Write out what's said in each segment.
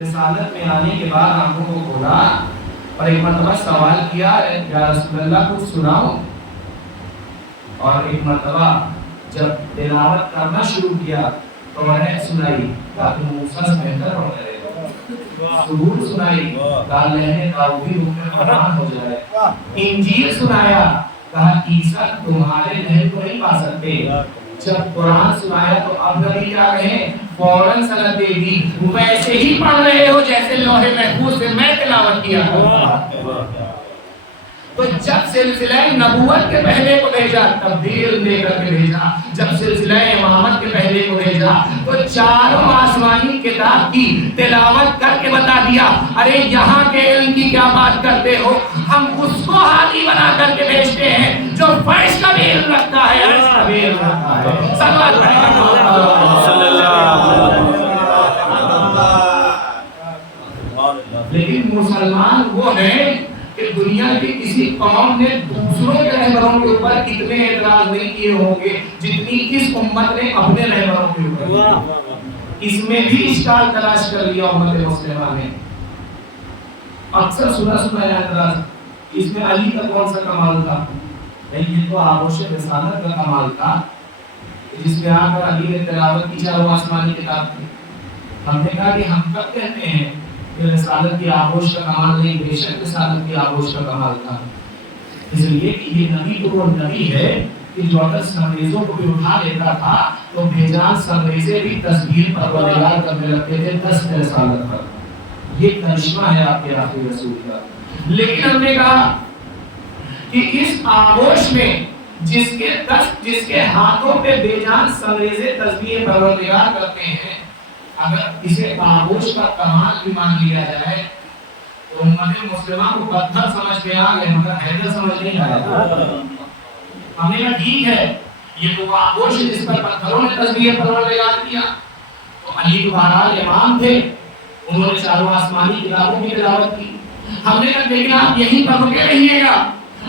رسالت میں آنے کے بعد آنکھوں کو کھولا اور ایک مرتبہ سوال کیا یا رسول اللہ کچھ سناؤ، اور ایک مرتبہ جب تلاوت کرنا شروع کیا تو وہ نے سنائی کہ موسیٰ سے بہتر ہو جائے، زبور سنائی کہ لہنے داؤدی روح میں قرآن ہو جائے، انجیل سنایا کہا عیسیٰ تمہارے لہن کو نہیں پا سکتے، جب قرآن سنایا تو اب نبی کیا کہیں فوراً سند دے دی ویسے ہی پڑھ رہے ہو جیسے لوح محفوظ سے میں تلاوت کیا تو جب سلسلہ نبوت کے پہلے کو بھیجا تبدیل دے کر کے بھیجا، جب سلسلہ امامت کے پہلے کو بھیجا تو چاروں آسمانی کتاب کی تلاوت کر کے بتا دیا ارے یہاں کے علم کی کیا بات کرتے ہو، ہم اس کو حامی بنا کر کے بھیجتے ہیں جو فرش کا بھی علم رکھتا ہے، عرش کا بھی علم رکھتا ہے۔ صلوات پڑھیں لیکن مسلمان وہ ہیں کہ دنیا کی کسی قوم نے دوسروں کے رہبروں کے اوپر اتنے اعتراض نہیں کیے ہوں گے جتنی اس امت نے اپنے رہبروں کے اوپر، اس میں بھی اشکال تلاش کر لیا امت مسلمہ نے۔ اکثر سنا اعتراض اس میں علی کا کون سا کمال تھا؟ نہیں، یہ تو آغوش رسالت کا کمال تھا جس میں آ کر علی نے تلاوت کی چاروں آسمانی کتاب کی۔ ہم نے کہا کہ ہم کب کہتے ہیں کہ رسالت کی آغوش کا کمال نہیں، بے شک رسالت کی آغوش کا کمال تھا، اس لیے کہ یہ نبی تو وہ نبی ہے کہ جو اگر سنگریزوں کو بھی اٹھا لیتا تھا تو بھیجان سنگریزے بھی تصویر پر پروردگار کرنے لگتے تھے دست رسالت پر۔ یہ کرشمہ ہے آپ کے آخری رسول کا۔ لیکن ہم نے کہا کہ اس آغوش میں جس کے ہاتھوں پہ بےجان سنگریزے تصویر پروردگار کرتے ہیں، اگر اسے آغوش کا کمال بھی مان لیا جائے تو امت مسلمہ کو پتھر سمجھ میں آ گئے مگر حیدر سمجھ نہیں آیا۔ ہم نے کہا ٹھیک ہے یہ تو آغوش جس پر پتھروں نے تصویر پروردگار کیا، تو علی تو بہرحال امام تھے، انہوں نے چاروں آسمانی کتابوں کی تلاوت کی۔ ہم نے کہا لیکن آپ یہیں پر رکے رہیے گا،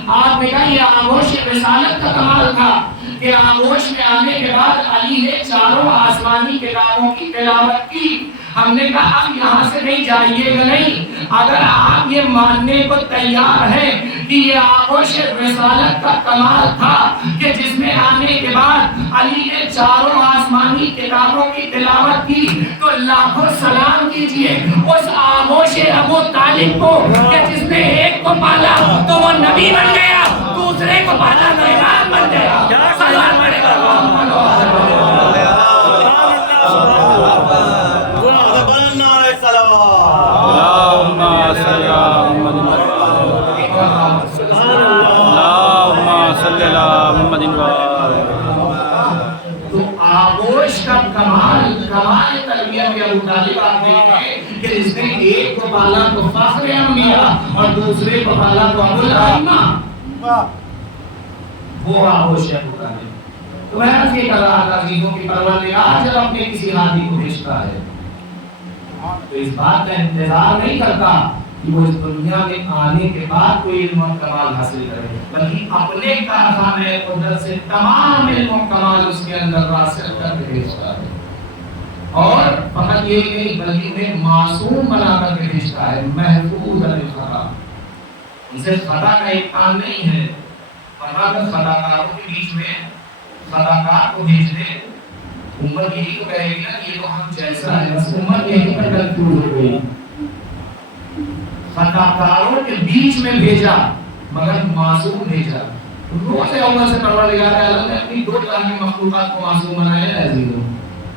آپ نے کہا یہ آغوش رسالت کا کمال تھا کہ آغوش میں آنے کے بعد علی نے چاروں آسمانی کتابوں کی تلاوت کی۔ ہم نے کہا اب یہاں سے نہیں جائیے گا، نہیں، اگر آپ یہ ماننے کو تیار ہیں کہ یہ آغوش رسالت کا کمال تھا کہ جس میں آنے کے بعد علی نے چاروں آسمانی کتابوں کی تلاوت کی، تو لاکھوں سلام کیجئے اس آغوش ابو طالب کو کہ جس نے ایک کو پالا تو وہ نبی بن گیا، دوسرے کو پالا تو امام بن گیا۔ سلام پڑھے گا تو آغوش کا کمال تربیت کے ابو طالب آپ دیکھیں کہ اس نے ایک کو پالا تو فخر انبیاء اور دوسرے کو پالا تو ابو الائمہ، وہ آغوش ہے ابو طالب۔ تو میں عرض یہ کر رہا تھا عزیزوں کی پروردگار جب اپنے کسی ہاتھی کو بھیجتا ہے تو اس بات کا انتظار نہیں کرتا کہ وہ اس دنیا میں آنے کے بعد کوئی علم و کمال حاصل کرے، بلکہ اپنے کارخانے قدرت سے تمام علم و کمال اس کے اندر راسخ کر کے بھیجتا ہے، اور فقط یہ نہیں بلکہ انہیں معصوم بنا کر کے بھیجتا ہے، محفوظ عن الخطا۔ ان سے خطا کا امکان نہیں ہے، ورنہ خطا کاروں کے بیچ میں خطا کار کو بھیج دے امت یہی تو کہے گی نا یہ تو ہم جیسا ہے، بس امت یہی پر کنفیوز ہو گئی۔ خطا کاروں کے بیچ میں بھیجا مگر معصوم بھیجا۔ روز اول سے پروردگار عالم نے اپنی دو طرح کی مخلوقات کو معصوم بنایا ہے عزیزوں،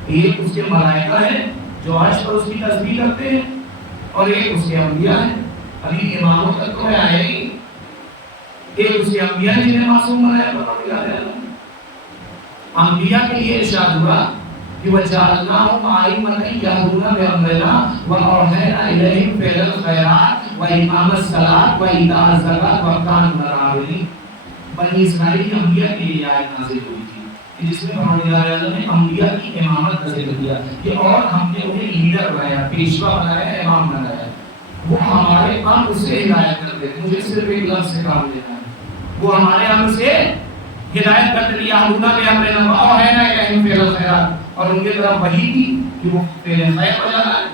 ایک اس کے ملائکہ ہیں جو عرش پر اس کی تسبیح کرتے ہیں، اور ایک اس کے انبیاء ہیں، ابھی اماموں تک تو آئے ہی، ایک اس کے انبیاء جنہیں معصوم بنایا پروردگار عالم۔ انبیاء کے لیے ارشاد ہوا کہ وَجَعَلْنَاهُمْ أَئِمَّةً يَهْدُونَ بِأَمْرِنَا وَأَوْحَيْنَا إِلَيْهِمْ فِعْلَ الْخَيْرَاتِ وَإِقَامَ الصَّلَاةِ وَإِيتَاءَ الزَّكَاةِ وَكَانُوا مِنَ الْعَابِدِينَ۔ بنی اسرائیل کی انبیاء کے لیے آیت نازل ہوئی تھی جس میں پروردگار عالم نے انبیاء کی امامت کا ذکر کیا کہ اور ہم نے انہیں لیڈر بنایا، پیشوا بنایا، امام بنایا، وہ ہمارے کام اس سے ہدایت کرتے تھے، مجھے صرف ایک لفظ سے کام لینا ہے، وہ ہمارے ہم سے ہدایت کرتے تھے، یہدون بامرنا واوحینا الیہم فعل الخیرات، اور ان کے طرف وحی تھی کہ وہ فعل خیر بجانا ہے۔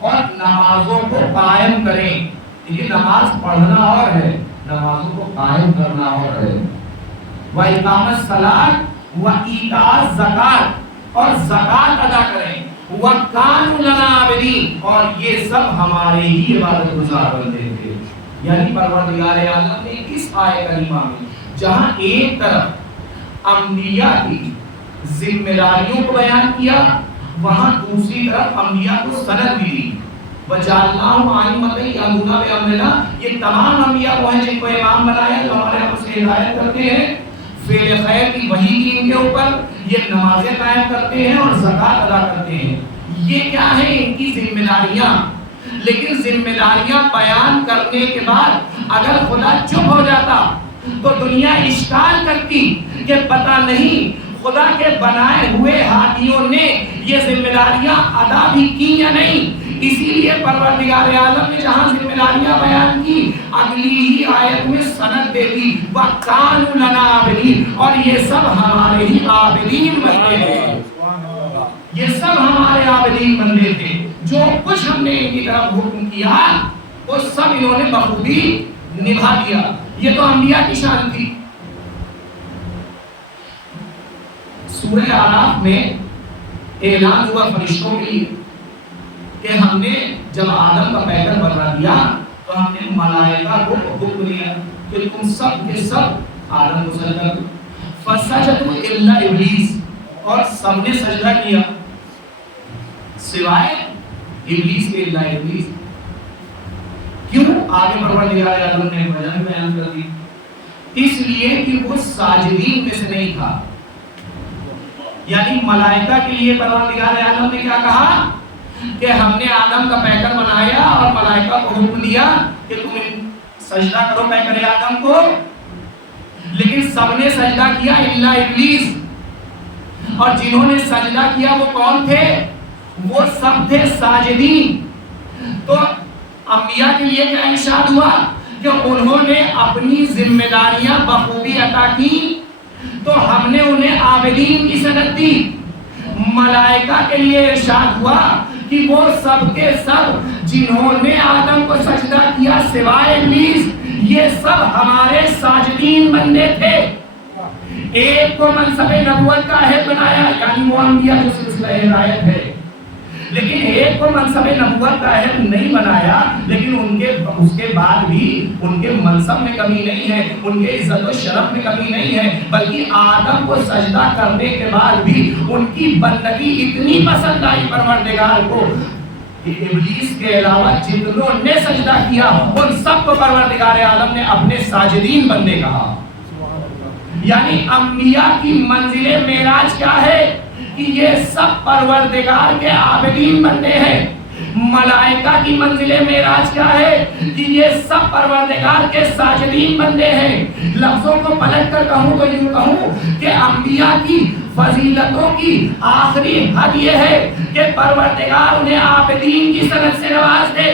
اور نمازوں کو قائم کریں. یہ نماز پڑھنا اور ہے، نمازوں کو قائم کرنا اور ہے. وَإِقَامَ الصَّلَاةِ وَإِيتَاءَ الزَّکَاةِ اور زکات ادا کریں. وَكَانُوا لَنَا عَابِدِينَ اور یہ سب ہمارے ہی عبادت گزار بندے تھے. یعنی پروردگار عالم نے اس آیت کریمہ میں جہاں ایک طرف انبیاء کی ذمہ داریوں کو بیان کیا، وہاں دوسری طرف انبیاء کو سند بھی دی. وَجَعَلْنَاهُمْ أَئِمَّةً يَهْدُونَ بِأَمْرِنَا یہ تمام انبیاء وہ ہیں جن کو امام بنایا، جو ہمارے آپ سے ہدایت کرتے ہیں، فعل خیر کی وحی کی ان کے اوپر، یہ نمازیں قائم کرتے ہیں اور زکات ادا کرتے ہیں. یہ کیا ہے؟ ان کی ذمہ داریاں. لیکن ذمہ داریاں بیان کرنے کے بعد اگر خدا چپ ہو جاتا تو دنیا اشکال کرتی کہ پتہ نہیں خدا کے بنائے ہوئے ہادیوں نے یہ ذمہ داریاں ادا بھی کی یا نہیں. اسی لیے پروردگار عالم نے جہاں ذمہ داریاں بیان کی، اگلی ہی آیت میں سند دے دی وَكَانُوا لَنَا عَابِدِينَ اور یہ سب ہمارے ہی عابدین بندے ہیں. یہ سب ہمارے عابدین بندے تھے. جو کچھ ہم نے ان کی طرف حکم کیا وہ سب انہوں نے بخوبی نبھا دیا. یہ تو انبیاء کی شان تھی. سورہ اعراف میں اعلان ہوا فرشتوں کے لیے کہ ہم نے جب آدم کا پیکر بنا دیا تو ہم نے ملائکہ کو حکم دیا کہ تم سب کے سب آدم کو سجدہ کرو. فسجدوا الا ابلیس اور سب نے سجدہ کیا سوائے ابلیس کے. الا ابلیس کیوں؟ آگے پروردگار عالم نے وجہ بیان کر دی. اس لیے کہ وہ ساجدین میں سے نہیں تھا. یعنی ملائکہ کے لیے پروردگار عالم نے کیا کہا کہ ہم نے آدم کا پیکر بنایا اور ملائکہ کو حکم دیا کہ تم سجدہ کرو پیکر آدم کو، لیکن سب نے سجدہ کیا الا ابلیس. اور جنہوں نے سجدہ کیا وہ کون تھے؟ وہ سب تھے ساجدین. تو انبیاء کے لیے کیا ارشاد ہوا کہ انہوں نے اپنی ذمہ داریاں بخوبی ادا کی تو ہم نے انہیں عابدین کی سند دی. ملائکہ کے لیے ارشاد ہوا کہ وہ سب کے سب جنہوں نے آدم کو سجدہ کیا سوائے ابلیس، یہ سب ہمارے ساجدین بندے تھے. ایک کو منصب نبوت کا اہل بنایا، یعنی وہ انبیاء جو سلسلہ ہدایت ہے، لیکن ایک کو منصب نبوت کا اہل نہیں بنایا. لیکن اس کے بعد بھی ان کے منصب میں کمی نہیں ہے، ان کے عزت و شرف میں کمی نہیں ہے، بلکہ آدم کو سجدہ کرنے کے بعد بھی ان کی بندگی اتنی پسند آئی پروردگار کو کہ ابلیس کے علاوہ جتنوں نے سجدہ کیا ان سب کو پروردگار عالم نے اپنے ساجدین بندے کہا. یعنی انبیاء کی منزل معراج کیا ہے کہ یہ سب پروردگار کے عابدین بندے ہیں. ملائکہ کی منزل معراج کیا ہے کہ یہ سب پروردگار کے ساجدین بندے ہیں. لفظوں کو پلٹ کر کہوں تو یوں کہوں کہ انبیاء کی فضیلتوں کی آخری حد یہ ہے کہ پروردگار انہیں عابدین کی سند سے نواز دے،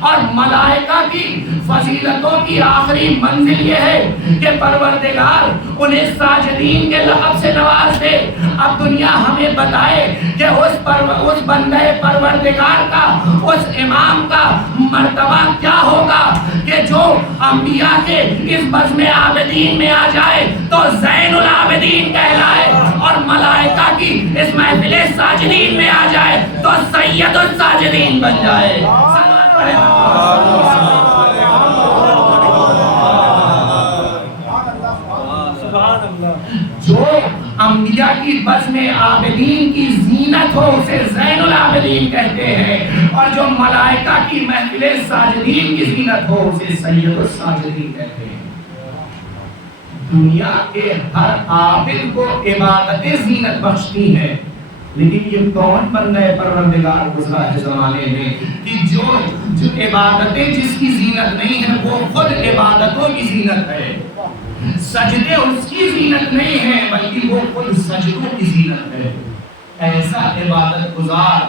اور ملائکہ کی فضیلتوں کی آخری منزل یہ ہے کہ پروردگار انہیں ساجدین کے لقب سے نواز دے. اب دنیا ہمیں بتائے کہ اس بندے پروردگار کا، اس امام کا مرتبہ کیا ہوگا کہ جو انبیاء کے اس بزم عابدین میں آ جائے تو زین العابدین کہلائے، اور ملائکہ کی اس محفل ساجدین میں آ جائے تو سید الساجدین بن جائے. جو انبیاء کی بزم عابدین کی زینت ہو اسے زین العابدین کہتے ہیں، اور جو ملائکہ کی محفل ساجدین کی زینت ہو اسے سید الساجدین کہتے ہیں. دنیا کے ہر عابد کو عبادت زینت بخشتی ہے، لیکن یہ کون بن گئے پروردگار گزرا ہے زمانے میں کہ جو عبادتیں جس کی زینت نہیں ہے وہ خود عبادتوں کی زینت ہے. سجدے اس کی زینت نہیں ہے بلکہ وہ خود سجدوں کی زینت ہے. ایسا عبادت گزار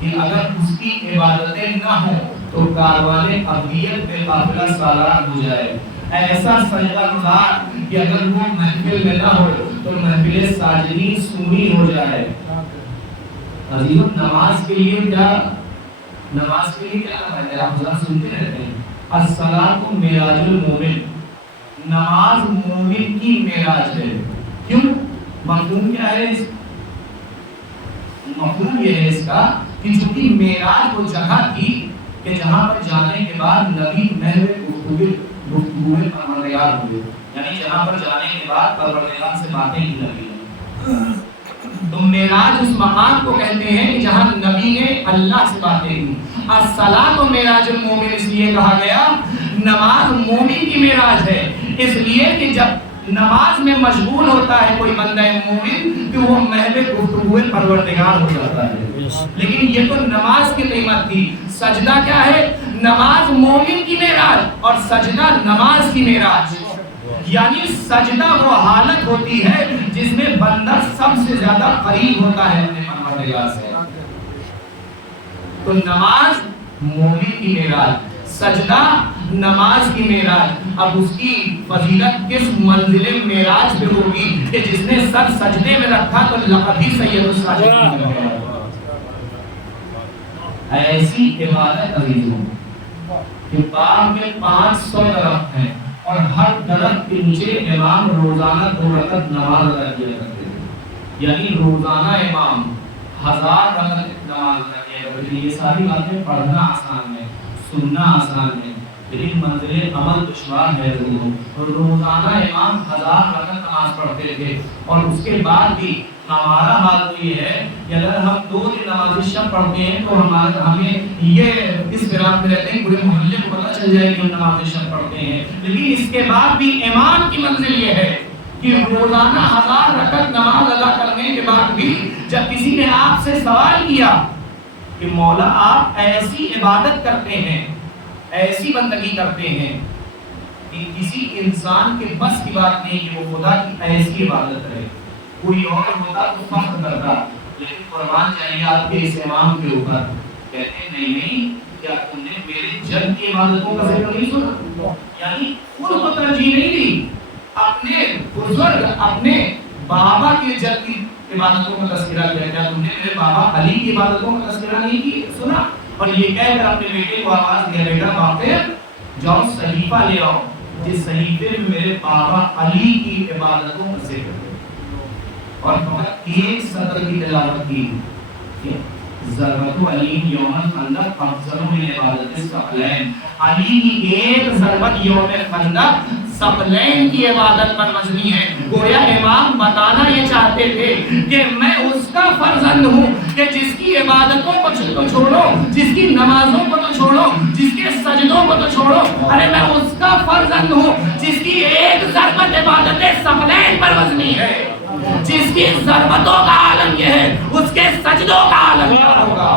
کہ اگر اس کی عبادتیں نہ ہوں تو کاروان ابدیت پہ قافلہ سالار ہو جائے. ایسا سجدہ گزار کہ اگر وہ محفل میں نہ ہو تو محفل ساجدین سونی ہو جائے. عزیزوں نماز کے لیے کیا ہے؟ آپ حضرات سنتے رہتے ہیں الصلاۃ معراج المومن، نماز مومن کی معراج ہے۔ کیوں؟ مفہوم کیا ہے؟ مفہوم یہ ہے اس کا کہ چونکہ معراج وہ جگہ تھی کہ جہاں پر جانے کے بعد نبی محض گفتگو پروردگار ہوئے، یعنی جہاں پر جانے کے بعد پروردگار سے باتیں کی لگی۔ تو معراج اس مقام کو کہتے ہیں کہ جہاں نبی نے اللہ سے باتیں کی۔ الصلاۃ و معراج المومن اس لیے کہا گیا، نماز مومن کی معراج ہے، اس لیے کہ جب نماز میں مشغول ہوتا ہے کوئی بندہ مومن تو وہ محض گفتگو پروردگار ہو جاتا ہے۔ لیکن یہ تو نماز کی قیمت تھی، سجدہ کیا ہے؟ نماز مومن کی معراج اور سجدہ نماز کی معراج، یعنی سجدہ وہ حالت ہوتی ہے جس میں بندہ سب سے زیادہ قریب ہوتا ہے اپنے پروردگار سے۔ تو نماز مومن کی معراج، سجدہ نماز کی معراج۔ اب اس کی فضیلت کس منزل معراج پہ ہوگی کہ جس نے سر سجدے میں رکھا تو لقب ہی سید الساجدین میں گیا۔ ایسی عبادت عزیزوں کہ باغ میں 500 درخت ہیں اور ہر درخت کے نیچے امام روزانہ 2 رکعت نماز ادا کیا کرتے تھے، یعنی روزانہ امام 1000 رکعت نماز ادا کیا کرتے تھے۔ یہ ساری باتیں پڑھنا آسان ہے، سننا آسان ہے، لیکن منزل عمل دشوار ہے۔ اور روزانہ امام 1000 رکعت نماز پڑھتے تھے، اور اس کے بعد بھی ہمارا حال تو یہ ہے کہ اگر ہم 2 دن نماز شب پڑھتے ہیں تو ہمیں یہ اس فراق میں رہتے ہیں پورے محلے کو پتہ چل جائے کہ ہم نماز شب پڑھتے ہیں۔ لیکن اس کے بعد بھی امام کی منزل یہ ہے کہ روزانہ 1000 رکعت نماز ادا کرنے کے بعد بھی جب کسی نے آپ سے سوال کیا کہ مولا آپ ایسی عبادت کرتے ہیں، ایسی بندگی کرتے ہیں کہ کسی انسان کے بس کی بات نہیں کہ وہ خدا کی ایسی عبادت کرے، کوئی اور ہوتا تو فخر کرتا، لیکن قربان جائیے آپ کے اس امام کے اوپر، کہتے نہیں کیا تم نے میرے جد کی عبادتوں کا ذکر نہیں سنا؟ یعنی خود کو ترجیح نہیں دی، اپنے بزرگ اپنے بابا کے جد کی عبادتوں کا تذکرہ کیا۔ کیا تم نے میرے بابا علی کی عبادتوں کا تذکرہ نہیں سنا؟ اور یہ کہہ کر اپنے بیٹے کو آواز دیا، بیٹا باقر جاؤ صحیفہ لے آؤ جس صحیفے میں میرے بابا علی کی عبادتوں کا ذکر، اور فقط 1 سطر کی تلاوت کی، ضربت علی یوم الخندق افضل من عبادت الثقلین، علی کی 1 ضربت یوم خندق ثقلین کی عبادت پر مبنی ہے۔ گویا امام بتانا یہ چاہتے تھے کہ میں اس کا فرزند ہوں کہ جس کی عبادتوں کو تو چھوڑو، جس کی نمازوں کو تو چھوڑو، جس کے سجدوں کو تو چھوڑو، ارے میں اس کا فرزند ہوں جس کی 1 ضربت عبادت ثقلین پر مبنی ہے، جس کی ضربتوں کا عالم یہ ہے، اس کے سجدوں کا عالم کیا ہوگا؟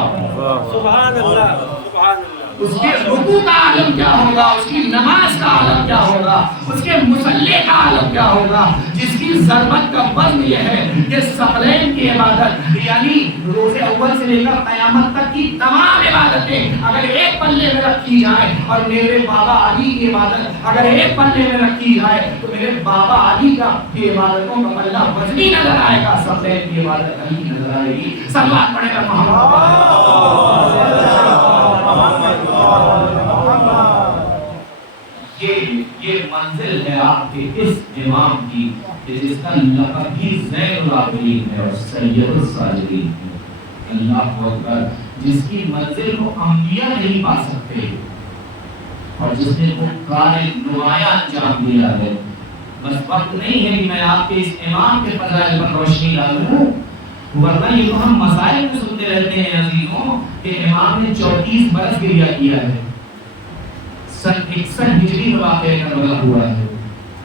سبحان اللہ، سبحان اللہ۔ اس کے رکوع کا عالم کیا ہوگا، اس کی نماز کا عالم کیا ہوگا، اس کے مصلی کا عالم کیا ہوگا، جس کی ضربت کا وزن یہ ہے کہ ثقلین کی عبادت، یعنی روز اول سے لے کر قیامت تک کی تمام عبادتیں اگر ایک پلے میں رکھی جائیں، اور میرے بابا علی کی عبادت اگر ایک پلے میں رکھی جائے تو میرے بابا علی کی عبادتوں کا پلہ وزنی نظر آئے گا، ثقلین کی عبادت علی کی نظر آئے گی۔ صلوات پڑھے گا یہ منزل ہے آپ کے اس امام کی کہ جس کا لقب بھی زین العابدین ہے اور سید الساجدین ہے۔ اللہ اکبر، جس کی منزل کو انبیاء نہیں پا سکتے اور جس نے وہ کار نمایاں انجام دیا ہے۔ بس وقت نہیں ہے کہ میں آپ کے اس امام کے فضائل پر روشنی ڈالوں، ورنہ یہ تو ہم مسائل میں سنتے رہتے ہیں عزیزوں کہ امام نے 34 برس گریہ کیا ہے، سن 61 ہجری میں واقعہ کربلا ہوا ہے،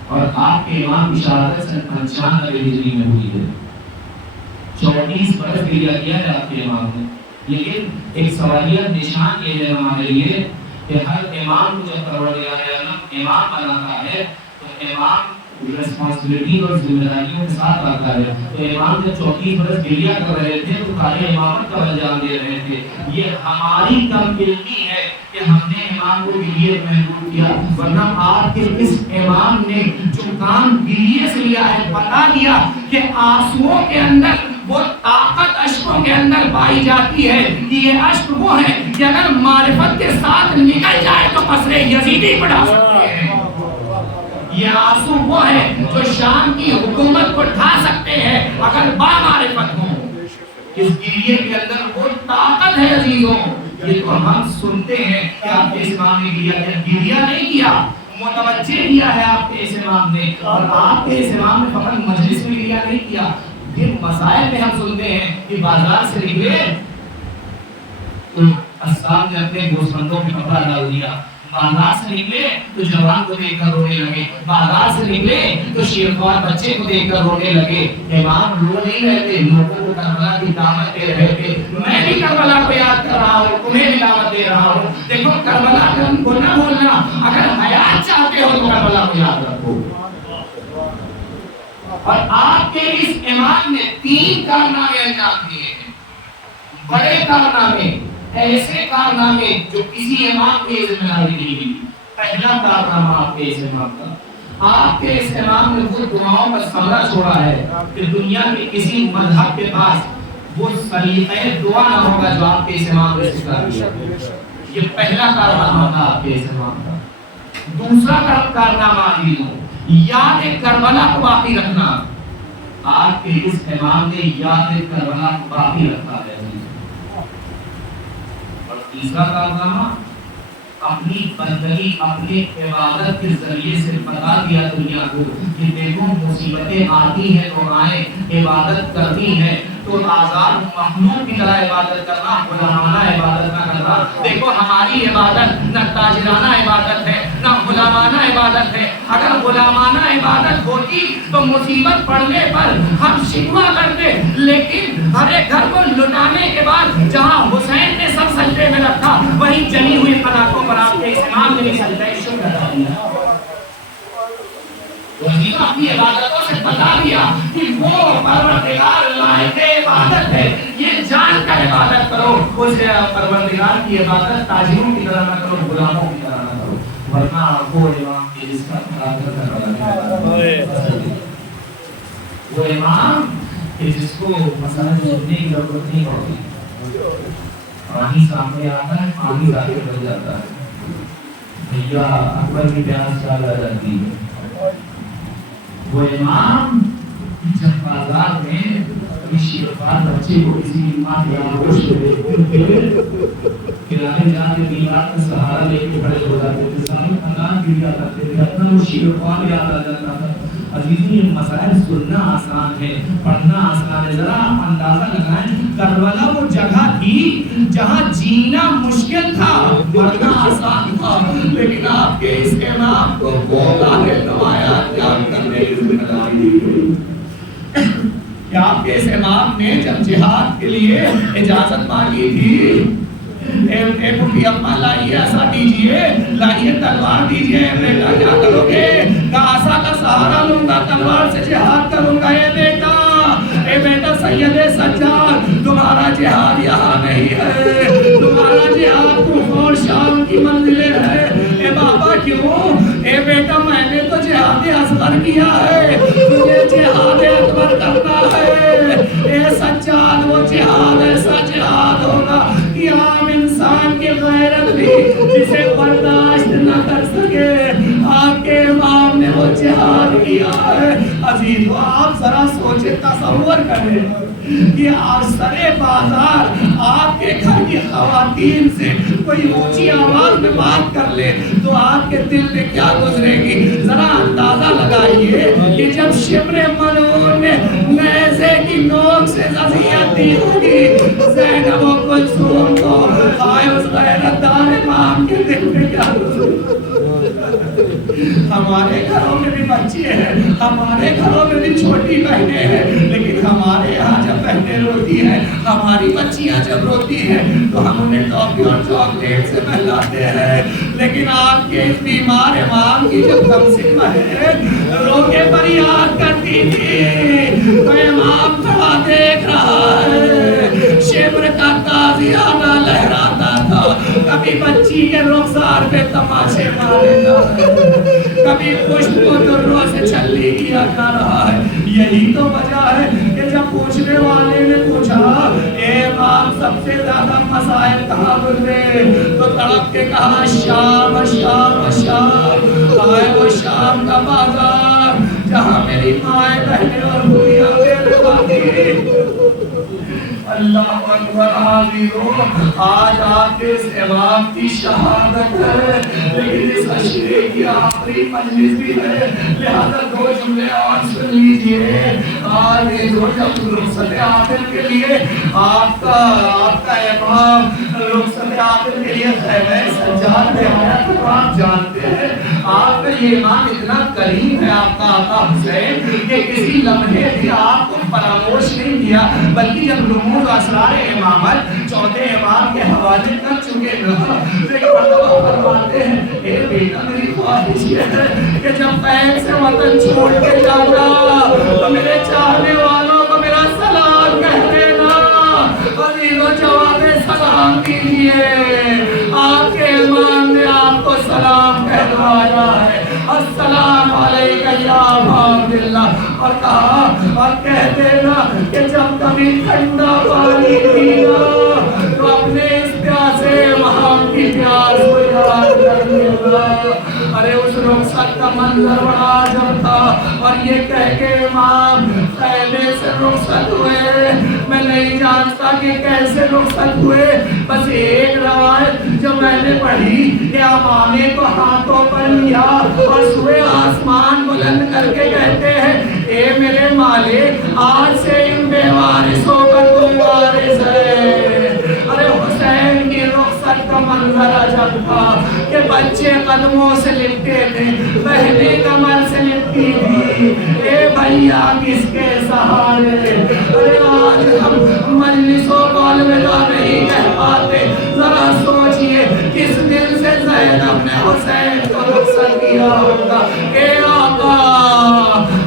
اور آپ کے امام کی شہادت سن 95 ہجری میں ہوئی ہے۔ 34 برس گریہ کیا ہے آپ کے امام نے۔ لیکن ایک سوالیت نشان یہ ہے ہمارے لیے کہ ہر امام کو جب پروردگار عالم امام بناتا ہے تو امام ریسپانسبلٹی اور ذمہ داریوں کے ساتھ آتا ہے۔ تو امام جب 34 برس گریہ کر رہے تھے تو کارِ امامت کا انجام دے رہے تھے۔ یہ ہماری کم علمی ہے کہ ہم نے امام کو گریہ محدود کیا، ورنہ آپ کے اس امام نے جو کام گریہ سے لیا ہے بتا دیا کہ آنسوؤں کے اندر وہ طاقت اشکوں کے اندر پائی جاتی ہے کہ یہ اشک وہ ہے کہ اگر معرفت کے ساتھ نکل جائے تو قصر یزیدی بڑھا سکتے ہیں. یہ آنسو وہ ہے جو شام کی حکومت کو ڈھا سکتے ہیں اگر با معرفت ہوں. اس گریے کے اندر وہ طاقت ہے عزیزوں. یہ تو ہم سنتے ہیں کہ آپ کے امام نے گریا نہیں کیا, متوجہ کیا ہے آپ کے امام نے, اور آپ کے امام نے فقط مجلس میں گریا نہیں کیا. جن مسائل میں ہم سنتے ہیں کہ بازار سے نکلے تو اسلام نے اپنے گوسفندوں پہ کپڑا ڈال دیا, بازار سے نکلے تو جوان کو دیکھ کر رونے لگے, بازار سے نکلے تو شیخوار بچے کو دیکھ کر رونے لگے. امام رو نہیں رہتے, لوگوں کو کربلا کی دعوت دے رہے تھے. میں بھی کربلا کو یاد کر رہا ہوں, تمہیں بھی دعوت دے رہا ہوں. دیکھو کربلا کو نہ بھولنا, اگر حیات چاہتے ہو تو کربلا کو یاد رکھو. اور آپ کے اس امام نے 3 کارنامے انجام دیے ہیں, بڑے کارنامے, ایسے کارنامے جو کسی امام کے ذمہ داری نہیں ہوئی. پہلا کارنامہ آپ کے اس امام کا, آپ کے اس امام نے وہ دعاؤں کا ثمرہ چھوڑا ہے کہ دنیا کے کسی مذہب کے پاس وہ سلیقہ دعا نہ ہوگا جو آپ کے اس امام نے سکھا دیا. یہ پہلا کارنامہ تھا آپ کے اس امام کا. دوسرا کارنامہ یاد کربلا کو باقی رکھنا. آپ کے اس امام نے یاد کربلا کو باقی رکھا ہے. اور تیسرا کارنامہ اپنی بندگی, اپنے عبادت کے ذریعے سے بتا دیا دنیا کو کہ دیکھو مصیبتیں آتی ہیں تو آئیں, عبادت کرنی ہے تو آزاد مخلوق کی طرح عبادت کرنا, غلامانہ عبادت نہ کرنا. دیکھو ہماری عبادت نہ تاجرانہ عبادت ہے نہ غلامانہ عبادت ہے. اگر غلامانہ عبادت ہوتی تو مصیبت پڑنے پر ہم شکوہ کرتے, لیکن ہر ایک گھر کو لٹانے کے بعد جہاں حسین نے سب سجدے میں رکھا وہیں جلی ہوئی پلاکوں پر آپ کے امام نے بھی سجدہ شکر ادا کیا. وظیفہ اپنی عبادتوں سے بتا دیا کہ وہ پروردگار لائق عبادت ہے, یہ جان کر عبادت کرو. اس پروردگار کی عبادت تاجروں کی طرح نہ کرو, غلاموں کی طرح نہ کرو, ورنہ وہ امام کے جس کا وہ امام کہ جس کو مسائل سننے کی ضرورت نہیں ہوتی. پانی سامنے آتا ہے, پانی ظاہر بن جاتا ہے. بھیا اکبر کی پیاس چال آ جاتی ہے. وہ امام جب بازار میں کسی بچے کو کسی ماں یا گوشت کرانے جا کے بیمار کا سہارا لے کے کھڑے ہو جاتے تھے, سارے خاندان گر جاتا تھے, اپنا وہ شیر خواب یاد آ جاتا تھا. عزیزی یہ مسائل سننا آسان ہے, پڑھنا آسان ہے. ذرا آپ اندازہ لگائیں کربلا وہ جگہ تھی جہاں جینا مشکل تھا, پڑھنا آسان تھا, لیکن آپ کے اس امام کو بولا ہے نمایا کام کرنے کی ذمہ داری دی گئی. کہ آپ کے اس امام نے جب جہاد کے لیے اجازت مانگی تھی, اے بھوٹی اپا لائیے ایسا دیجئے, لائیے تلوار دیجئے, بیٹا کیا کرو گے؟ کہا آسا کا سہارا لوں گا, تلوار سے جہاد کروں گا. اے بیٹا سید سجاد, تمہارا جہاد یہاں نہیں ہے, تمہارا جہاد کفر شام کی منزلیں ہے. اے بابا کیوں؟ اے بیٹا میں نے تو جہاد اصغر کیا ہے, تجھے جہاد اکبر کرنا ہے. اے سجاد وہ جہاد ایسا جہاد ہوگا کہ عام انسان کے غیرت بھی جسے برداشت نہ کر سکے. آپ کے امام نے وہ جہاد کیا ہے. عزیزو آپ ذرا سوچیں, تصور کریں کہ سرے بازار آپ کے گھر کی خواتین سے کوئی اونچی آواز میں بات کر لے تو آپ کے دل میں کیا گزرے گی. ذرا اندازہ لگائیے کہ جب شبر ملعون نے نیزے کی نوک سے اذیت دی ہوگی زینب و کلثوم کو, آئے اس غیرت دار امام کے دل میں کیا گزرے. ہمارے گھروں میں بھی بچے ہیں, ہمارے گھروں میں بھی چھوٹی بہنیں ہیں, لیکن ہمارے یہاں جب بہنیں روتی ہیں, ہماری بچیاں جب روتی ہیں تو ہم انہیں ٹافی اور چاکلیٹ سے بہلاتے ہیں. لیکن آپ کے اس بیمار امام کی جب تمسک بہن روکے پر یاد کرتی تھی تو امام کھڑا دیکھ رہا ہے, شبر کا تازیانہ لہراتا تھا, کبھی بچی کے رخسار پہ تماشے مارے گا. کبھی پشت کو دروں سے چھلی کیا جا رہا ہے. یہی تو وجہ ہے کہ جب پوچھنے والے نے پوچھا اے امام سب سے زیادہ مسائل کہاں گزرے تو تڑپ کے کہا شام شام شام. آئے وہ شام کا بازار جہاں میری مائیں بہنیں اور بھویاں میرے باقی. اللہ اکبر حاضروں آج آپ کے اس امام کی شہادت ہے لیکن اس عشرے کی آخری مجلس بھی ہے لہذا دو جملے اور سن لیجئے. آج جب رخصت آخر کے لیے آپ کا امام رخصت آخر کے لیے خیمہ سجاد میں آیا تو آپ جانتے ہیں آپ کا یہ امام اتنا قریب ہے آپ کا آقا حسین کہ کسی لمحے بھی آپ کو فراموش نہیں کیا بلکہ جب رموز اسرار امامت چوتھے امام کے حوالے کر چکے ایک مرتبہ فرماتے ہیں اے بیٹا میری خواہش یہ ہے کہ جب قید سے وطن چھوڑ کے جانا تو میرے چاہنے والوں کو میرا سلام کہہ دینا. عزیز و جواب سلام کیجئے آپ کے امام نے آپ کو سلام کہلوایا ہے. السلام علیکہ یا ابا عبداللہ اور کہا اور کہہ دینا کہ جب کبھی ٹھنڈا پانی پینا تو اپنے اس پیاسے امام کی پیاس کو یاد کر لینا. ارے اس رخصت کا منظر بڑا عجب تھا اور یہ کہہ کے امام خیمے سے رخصت ہوئے. میں نہیں جانتا کہ کیسے رخصت ہوئے بس ایک روایت جو میں نے پڑھی کہ امامے کو ہاتھوں پر لیا اور سوئے آسمان بلند کر کے کہتے ہیں اے میرے مالک آج سے ان بے وارثوں کا تو وارث ہے. ارے حسین کی رخصت کا منظر عجب تھا کہ بچے قدموں سے لپٹے تھے بہنیں کمر سے لپٹی تھی. اے بھیا کس کے سہارے. ارے آج ہم مجلسوں کو الوداع نہیں کہہ پاتے. ذرا سوچئے کس دل سے زینب نے حسین کو رخصت کیا ہوگا. اے آقا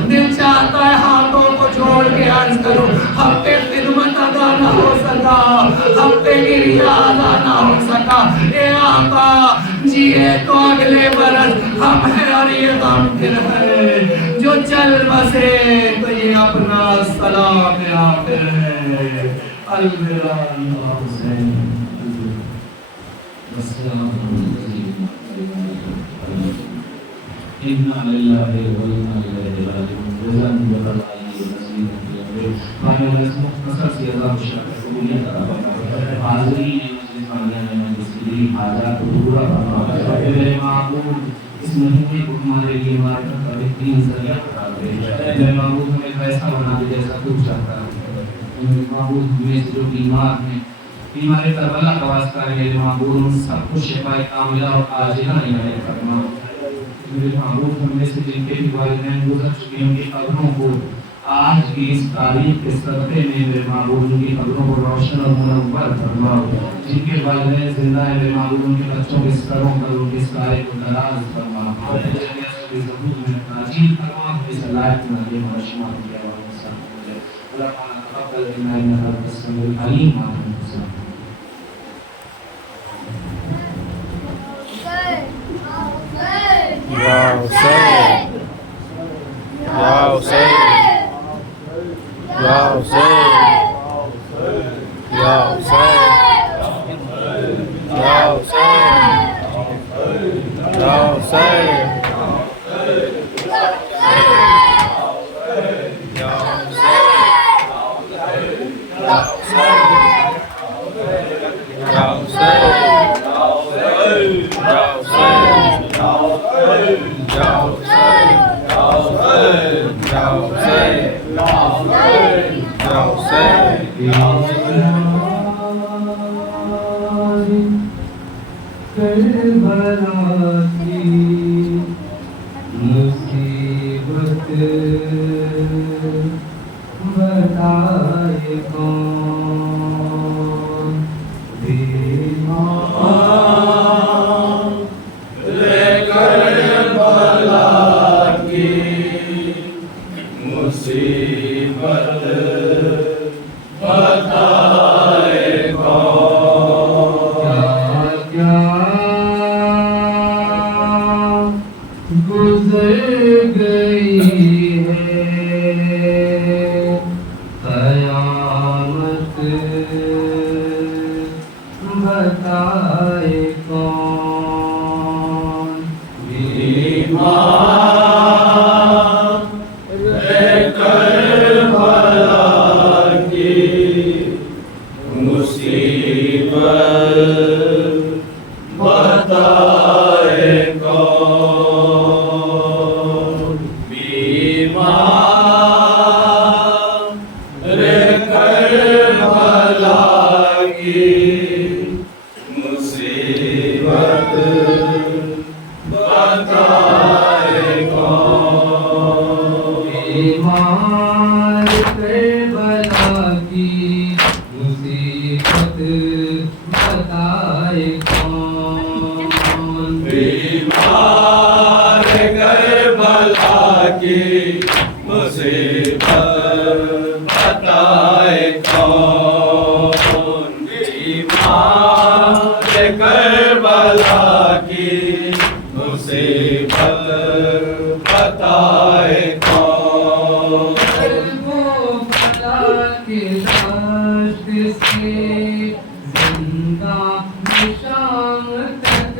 دل چاہتا ہے ہاتھوں کو جوڑ کے عرض کرو ہم پہ خدمت ادا نہ ہو سکا ہم پہ گریہ ادا نہ ہو سکا. اے آقا جیے تو اگلے برس ہم ہیں اور یہ غم پھر ہے جو چل بسے تو یہ اپنا سلام آخر ہے. الوداع یا حسین. السلام علیکم. اِنَّا لِلَّهِ وَإِنَّا إِلَيْهِ رَاجِعُونَ. جزاءً بِخَيْرٍ نصیب. خانہ مختصر سی عذاب شرف قبولیت عطا حاضرین مجلس خانہ مجلس کی حاجات پورا فرما. اے معبود اس مہینے کو ہمارے لیے مارکت کا بہترین ذریعہ قرار دے. اے معبود ہمیں ویسا بنا دے جیسا تو چاہتا ہے. اے معبود ہمیں جو بیمار ہیں بیمار کربلا کا واسطہ ہے میرے معبود ان سب کو شفا کاملہ اور عاجلہ عنایت فرما. میرے معبود ہم میں سے جن کے بھی والدین گزر چکے ہیں ان کی قبروں کو آج کی اس تاریخ کے صدقے میں میرے معبود ان کی قبروں کو روشن اور منور فرما. جن کے والدین زندہ ہیں میرے معبود ان کے بچوں کے سروں پر ان کے سائے کو دراز فرما. میں تاجیل فرما اس لائق نبی مرشمہ کی آواز سامنے اللہ تعالیٰ تقبل منا انك انت السميع العليم. Ya Hussein, Ya Hussein, Ya Hussein, Ya Hussein, Ya Hussein, Ya Hussein, Karbala کی بتائے کون بیمار کربلا کی مصیبت بتائے کون بیمار کربلا کی مصیبت بتائے کون بیمار کربلا کی مصیبت بتائے کون کربلا کے دشت سے زندہ شام تک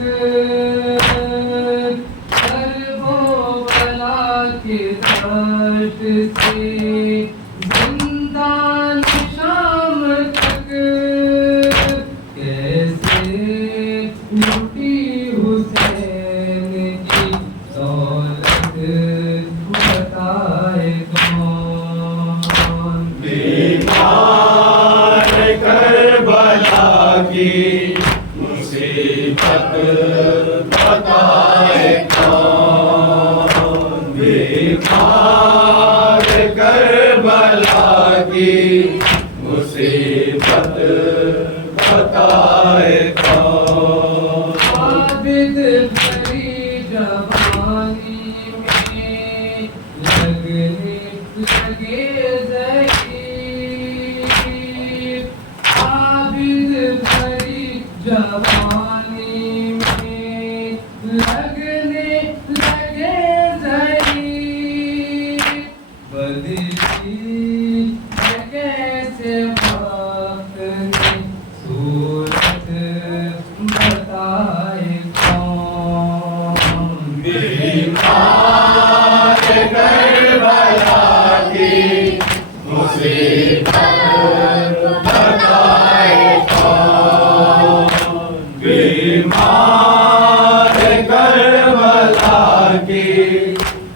کربلا کے دشت سے زندہ شام تک کیسے لوٹی حسین کی دولت بتائے کون بیمار کربلا کی مصیبت بتائے کون بیمار کربلا کی مصیبت بتائے کون عابد بھری جوانی میں لگنے لگے ضعیف عابد بھری جوانی میں لگنے لگے ضعیف بدلی کیسے وقت نے صورت بتائے کون بیمار کربلا کی مصیبت بتائے کون بیمار کربلا کی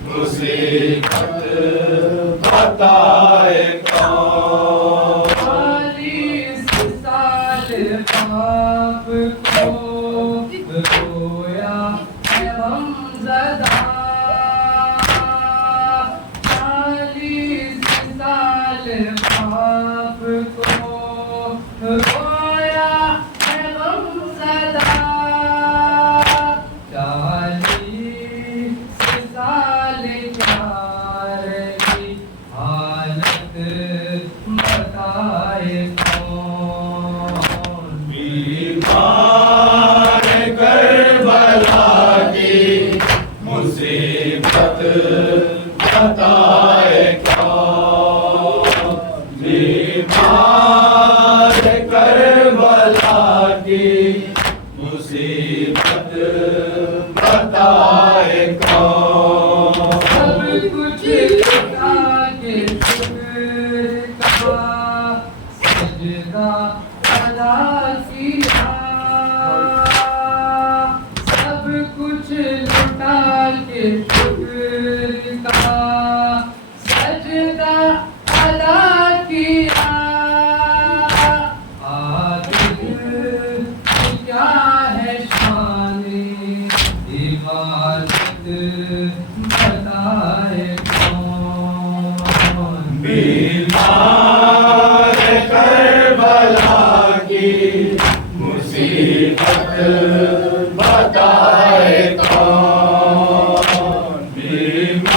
مصیبت بتائے کون 40 سال باپ کو رویا ہے غمزدہ 40 سال باپ کو رویا ہے غمزدہ 40 سال کیا رہی حالت بتائے کون بیمار کربلا کی مصیبت بتائے کون بیمار کربلا کی مصیبت بتائے کون سب کچھ لٹا کے شکر کا سجدہ ادا کیا سب کچھ لٹا کے شکر کا سجدہ ادا کیا عابد کیا ہے شان عبادت بتائے کون بیمار کربلا کی مصیبت بتائے کون بیمار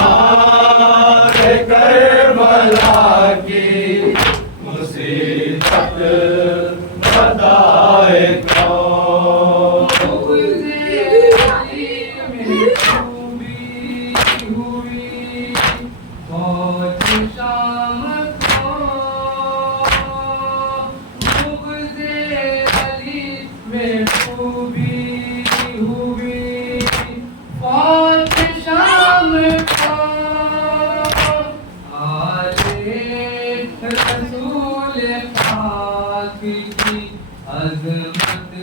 میں ڈوبی ہوئی فوج شام کو آلے رسول پاک کی عظمت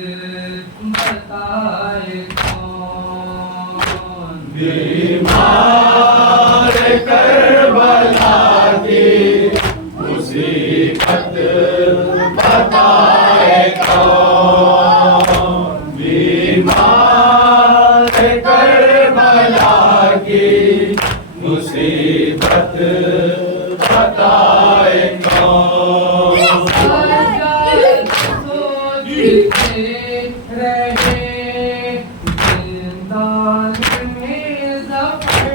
بتائے کون بیمار کربلا کی مصیبت بتائے کون بیمار کربلا کی مصیبت بتائے کون سوچتے رہے زندان میں ظفر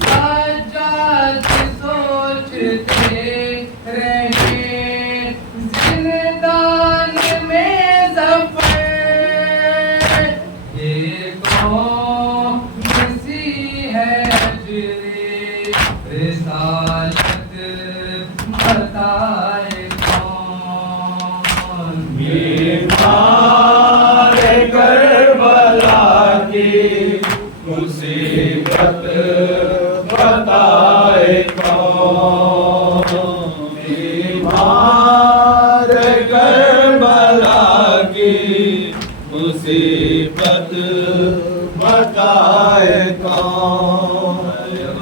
سجاد سوچتے رہے زندان میں ظفر یہ کون مسیح ہے اجر رسالت بتائے کون بیمار کربلا کی مصیبت بتائے کون بیمار کربلا کی مصیبت بتائے کون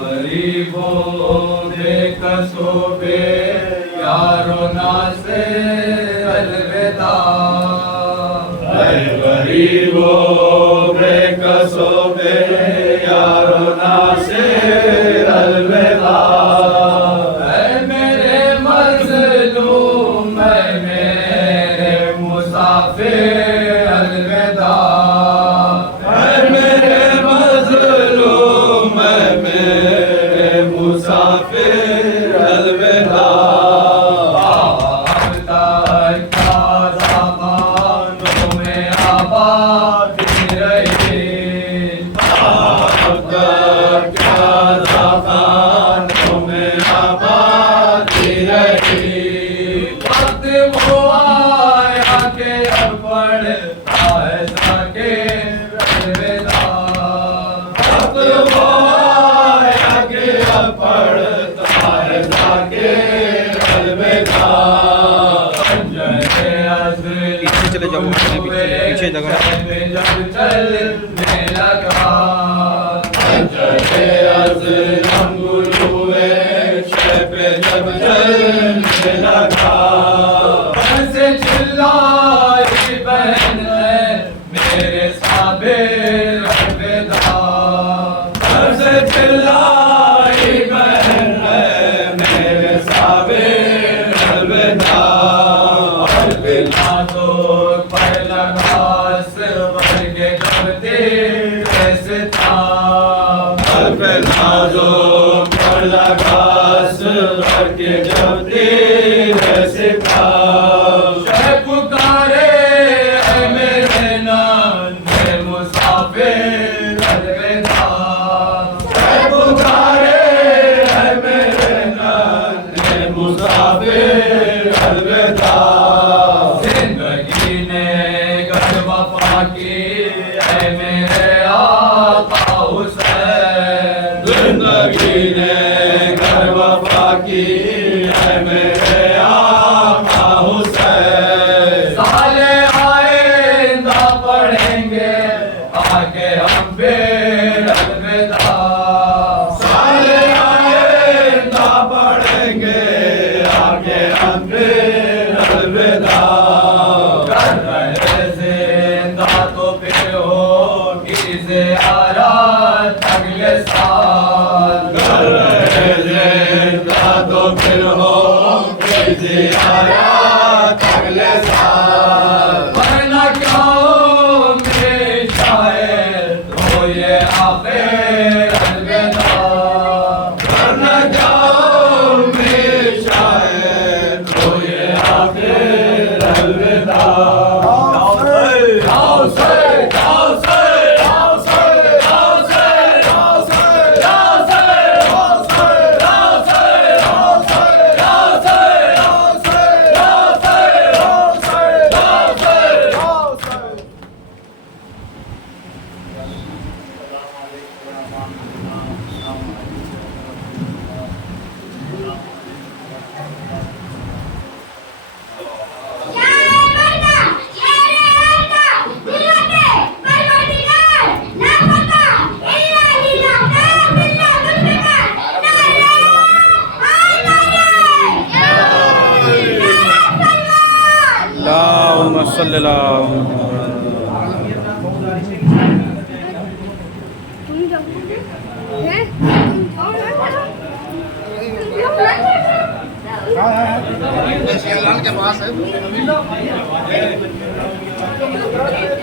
غریبوں بے کسو بے یارو سے الوداع اے غریبوں بے کسو بے یارو سے الوداع اے میرے مظلوم اے میرے مسافر الوداع اے میرے مظلوم اے میرے مسافر الوداع چلے جاؤ پیچھے جگہ چلنے لگا جب چلنے لگا سے چلائی بہن ہے میرے صابر الوداع سے چلائی بہن ہے میرے صابر الوداع الوداع تو پر لگا سر کے جب دیر کیسے تھا الوداع تو پر لگا سر کے جب دیر کیسے تھا پکارے اے میرے نانے مسافر الوداع پکارے اے میرے نانے مسافر الوداع زندگی نے گھر وفا کی اے میرے آقا حسین زندگی نے گھر وفا کی اے میرے آقا حسین سالے آئندہ پڑھیں گے آگے ہم پھر الوداع سالے آئندہ پڑھیں گے آگے ہم پھر الوداع کر رہے زندہ تو پھر ہوگی زیارت اگلے سال کر رہے زندہ تو پھر ہوگی زیارت اگلے سال ورنہ کیا ہو میرے شاعر تو یہ آخر الوداع ورنہ کیا ہو میرے شاعر تو یہ آخر الوداع صلی اللہ تم جاؤ ہیں تم جاؤ